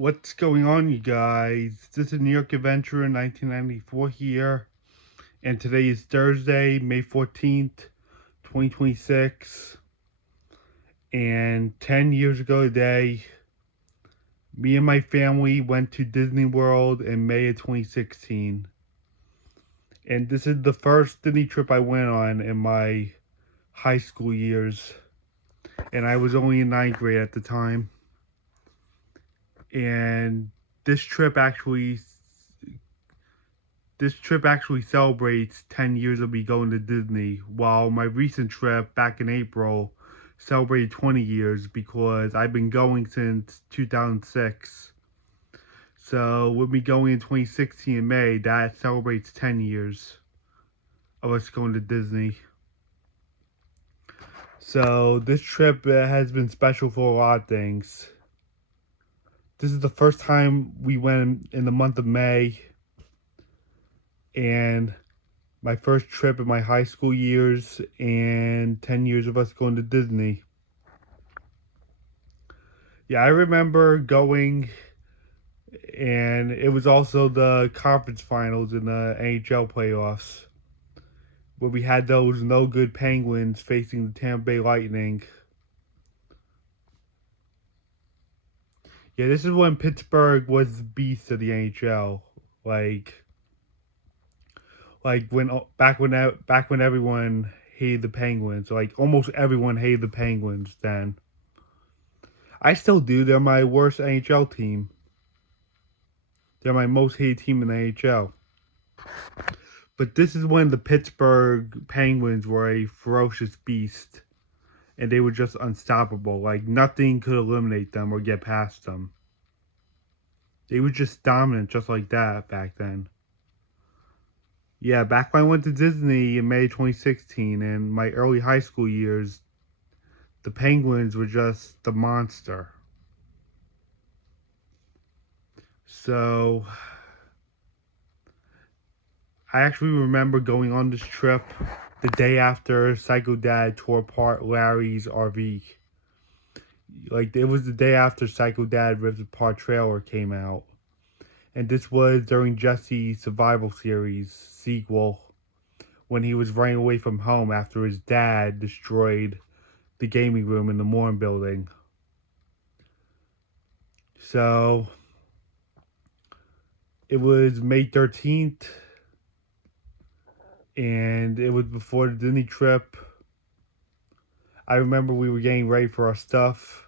What's going on, you guys? This is New York Adventure in 1994 here, and today is Thursday, May 14th, 2026. And 10 years ago today, me and my family went to Disney World in May of 2016. And this is the first Disney trip I went on in my high school years, and I was only in ninth grade at the time. And this trip actually this trip actually celebrates 10 years of me going to Disney, while my recent trip back in April celebrated 20 years because I've been going since 2006. So with me going in 2016 in May, that celebrates 10 years of us going to Disney. So this trip has been special for a lot of things. This is the first time we went in the month of May, and my first trip in my high school years, and 10 years of us going to Disney. Yeah, I remember going, and it was also the conference finals in the NHL playoffs, where we had those no good Penguins facing the Tampa Bay Lightning. Yeah, this is when Pittsburgh was the beast of the NHL. Like when back when everyone hated the Penguins. Like almost everyone hated the Penguins then. I still do. They're my worst NHL team. They're my most hated team in the NHL. But this is when the Pittsburgh Penguins were a ferocious beast, and they were just unstoppable. Like nothing could eliminate them or get past them. They were just dominant, just like that back then. Yeah, back when I went to Disney in May 2016, and my early high school years, the Penguins were just the monster. So I actually remember going on this trip the day after Psycho Dad tore apart Larry's RV. Like, it was the day after Psycho Dad Ripped Apart Trailer came out. And this was during Jesse's Survival Series sequel, when he was running away from home after his dad destroyed the gaming room in the Moore building. So, it was May 13th, and it was before the Disney trip. I remember we were getting ready for our stuff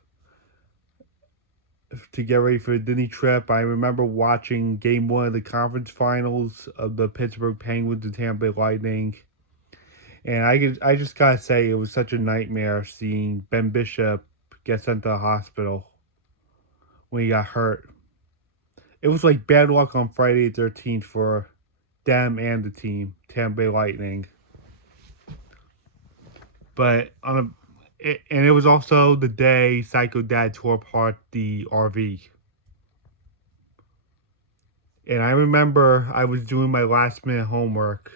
to get ready for the Disney trip. I remember watching game one of the conference finals of the Pittsburgh Penguins and Tampa Bay Lightning. And I just gotta say, it was such a nightmare seeing Ben Bishop get sent to the hospital when he got hurt. It was like bad luck on Friday the 13th for them and the team, Tampa Bay Lightning. But and it was also the day Psycho Dad tore apart the RV. And I remember I was doing my last minute homework,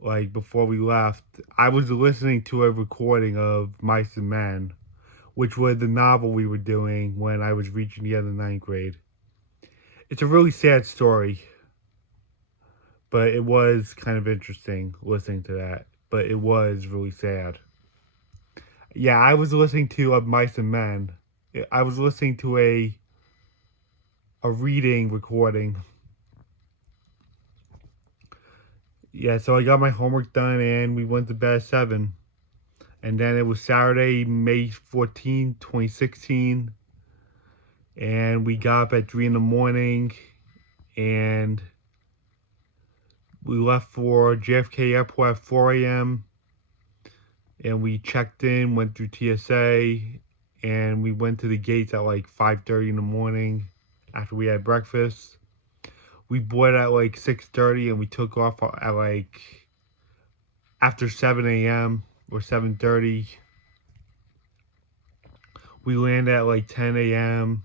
like before we left. I was listening to a recording of Mice and Men, which was the novel we were doing when I was reaching the end of ninth grade. It's a really sad story, but it was kind of interesting listening to that. But it was really sad. Yeah, I was listening to Mice and Men. I was listening to a reading recording. Yeah, so I got my homework done and we went to bed at 7. And then it was Saturday, May 14th, 2016. And we got up at 3 in the morning and we left for JFK Airport at 4 a.m. And we checked in, went through TSA, and we went to the gates at like 5:30 in the morning after we had breakfast. We boarded at like 6:30 and we took off at like after 7 a.m. or 7:30. We landed at like 10 a.m.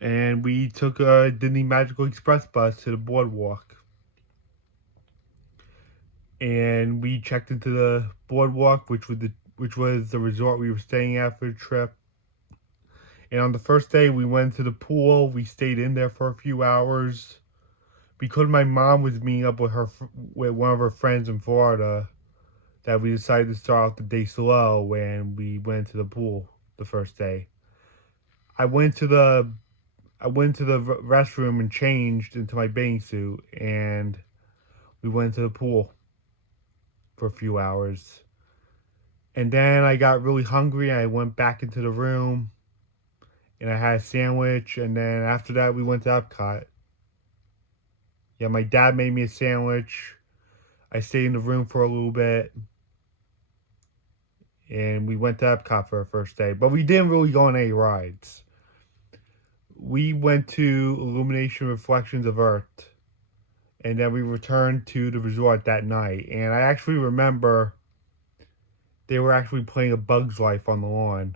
and we took a Disney Magical Express bus to the boardwalk. And we checked into the boardwalk, which was the resort we were staying at for the trip. And on the first day, we went to the pool. We stayed in there for a few hours because my mom was meeting up with with one of her friends in Florida. That we decided to start off the day slow, and we went to the pool the first day. I went to the restroom and changed into my bathing suit, and we went to the pool for a few hours. And then I got really hungry. I went back into the room and I had a sandwich. And then after that, we went to Epcot. Yeah, my dad made me a sandwich. I stayed in the room for a little bit. And we went to Epcot for our first day. But we didn't really go on any rides. We went to Illumination Reflections of Earth. And then we returned to the resort that night. And I actually remember they were actually playing A Bug's Life on the lawn.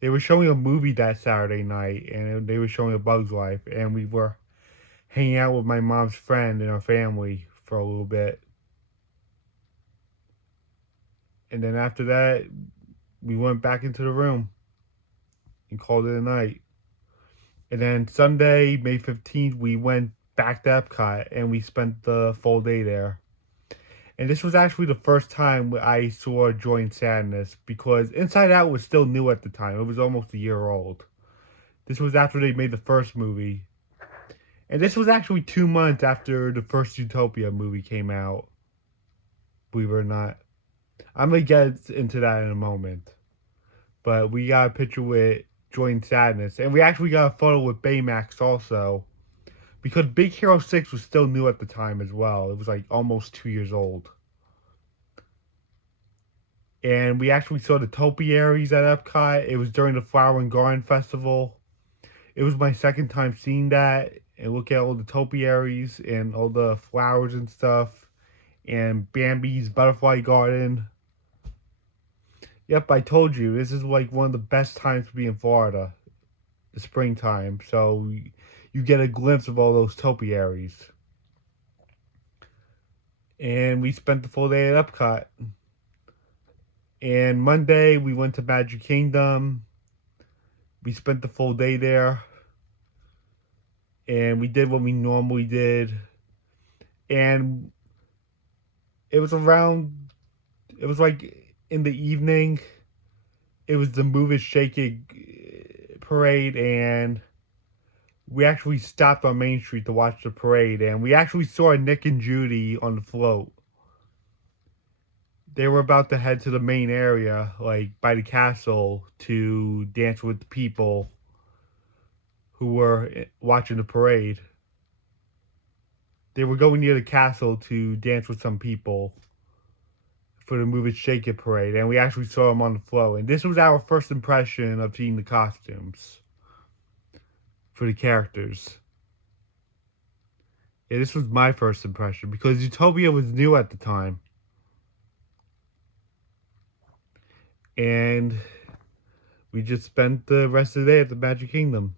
They were showing a movie that Saturday night, and they were showing A Bug's Life, and we were hanging out with my mom's friend and her family for a little bit. And then after that, we went back into the room and called it a night. And then Sunday, May 15th, we went back to Epcot, and we spent the full day there. And this was actually the first time I saw Joy and Sadness, because Inside Out was still new at the time. It was almost a year old. This was after they made the first movie. And this was actually 2 months after the first Utopia movie came out. Believe it or not. I'm going to get into that in a moment. But we got a picture with Joy and Sadness. And we actually got a photo with Baymax also. Because Big Hero 6 was still new at the time as well. It was like almost 2 years old. And we actually saw the topiaries at Epcot. It was during the Flower and Garden Festival. It was my second time seeing that. And look at all the topiaries and all the flowers and stuff. And Bambi's Butterfly Garden. Yep, I told you. This is like one of the best times to be in Florida. The springtime. So you get a glimpse of all those topiaries. And we spent the full day at Epcot. And Monday, we went to Magic Kingdom. We spent the full day there. And we did what we normally did. And it was like in the evening. It was the Move It, Shake It parade. And we actually stopped on Main Street to watch the parade. And we actually saw Nick and Judy on the float. They were about to head to the main area, like by the castle, to dance with the people who were watching the parade. They were going near the castle to dance with some people for the Move It, Shake It parade, and we actually saw them on the float. And this was our first impression of seeing the costumes for the characters. Yeah, this was my first impression because Utopia was new at the time. And we just spent the rest of the day at the Magic Kingdom.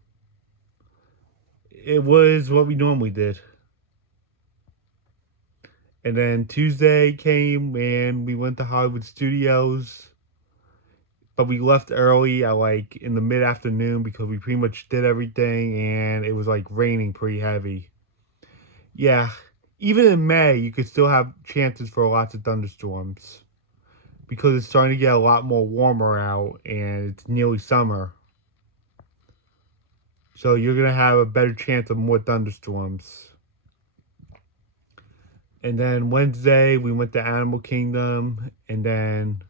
It was what we normally did. And then Tuesday came and we went to Hollywood Studios. But we left early at like in the mid-afternoon because we pretty much did everything and it was like raining pretty heavy. Yeah, even in May you could still have chances for lots of thunderstorms. Because it's starting to get a lot more warmer out and it's nearly summer. So you're going to have a better chance of more thunderstorms. And then Wednesday, we went to Animal Kingdom. And then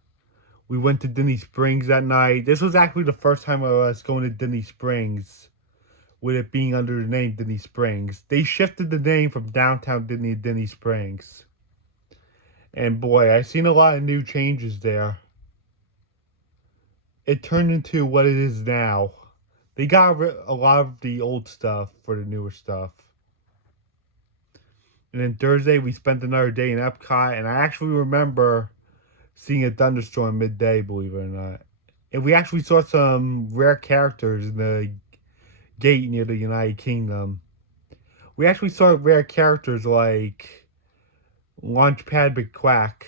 we went to Disney Springs that night. This was actually the first time of us going to Disney Springs, with it being under the name Disney Springs. They shifted the name from Downtown Disney to Disney Springs. And boy, I've seen a lot of new changes there. It turned into what it is now. They got a lot of the old stuff for the newer stuff. And then Thursday, we spent another day in Epcot. And I actually remember seeing a thunderstorm midday, believe it or not. And we actually saw some rare characters in the gate near the United Kingdom. We actually saw rare characters like Launchpad McQuack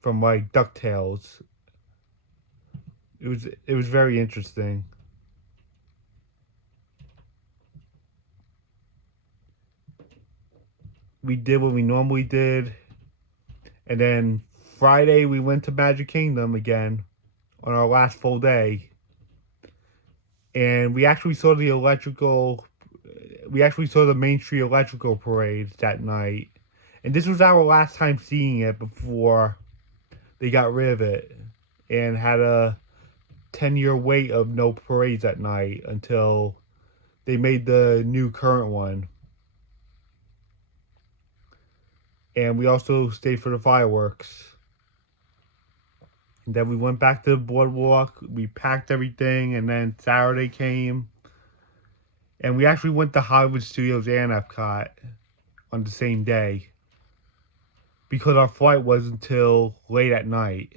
from like DuckTales. It was very interesting. we did what we normally did. And then Friday we went to Magic Kingdom again on our last full day. And we actually saw the Main Street Electrical Parade that night. And this was our last time seeing it before they got rid of it and had a 10-year wait of no parades at night until they made the new current one. And we also stayed for the fireworks. And then we went back to the boardwalk. We packed everything, and then Saturday came. And we actually went to Hollywood Studios and Epcot on the same day, because our flight wasn't until late at night.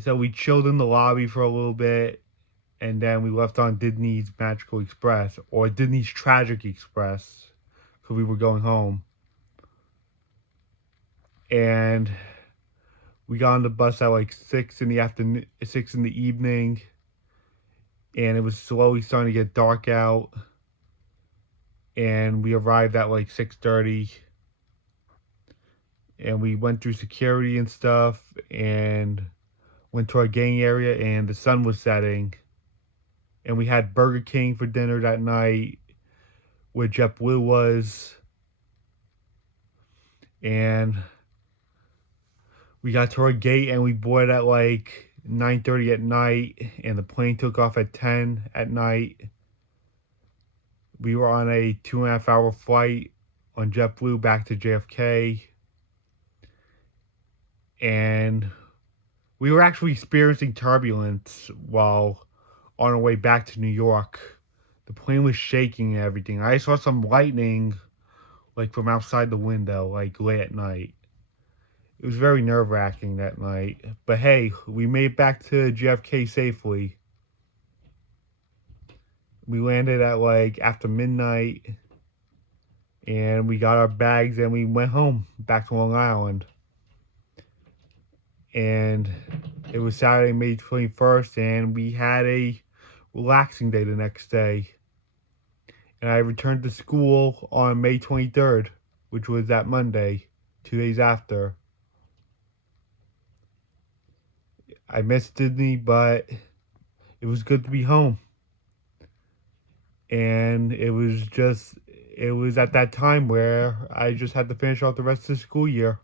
So we chilled in the lobby for a little bit, and then we left on Disney's Magical Express, or Disney's Tragic Express, because we were going home. And we got on the bus at like 6 in the evening, and it was slowly starting to get dark out. And we arrived at like 6:30, and we went through security and stuff, and went to our gang area, and the sun was setting. And we had Burger King for dinner that night, where JetBlue was. And we got to our gate, and we boarded at like 9:30 at night, and the plane took off at 10 at night. We were on a 2.5-hour flight on JetBlue back to JFK. And we were actually experiencing turbulence while on our way back to New York. The plane was shaking and everything. I saw some lightning like from outside the window, like late at night. It was very nerve-wracking that night. But hey, we made it back to JFK safely. We landed at like after midnight, and we got our bags, and we went home back to Long Island. And it was Saturday, May 21st, and we had a relaxing day the next day. And I returned to school on May 23rd, which was that Monday, 2 days after. I missed Disney, but it was good to be home. And it was at that time where I just had to finish off the rest of the school year,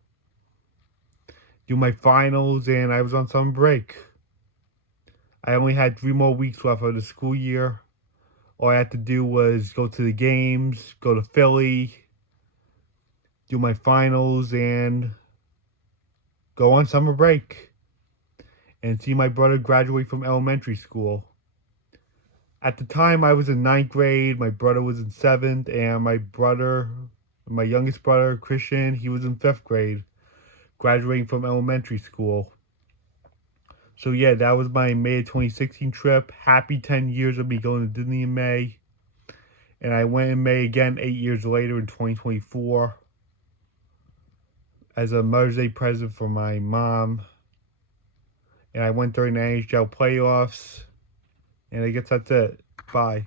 do my finals, and I was on summer break. I only had 3 more weeks left of the school year. All I had to do was go to the games, go to Philly, do my finals, and go on summer break and see my brother graduate from elementary school. At the time, I was in 9th grade, my brother was in 7th, and my youngest brother, Christian, he was in 5th grade, graduating from elementary school. So yeah, that was my May 2016 trip. Happy 10 years of me going to Disney in May. And I went in May again 8 years later in 2024 as a Mother's Day present for my mom. And I went during the NHL playoffs. And I guess that's it. Bye.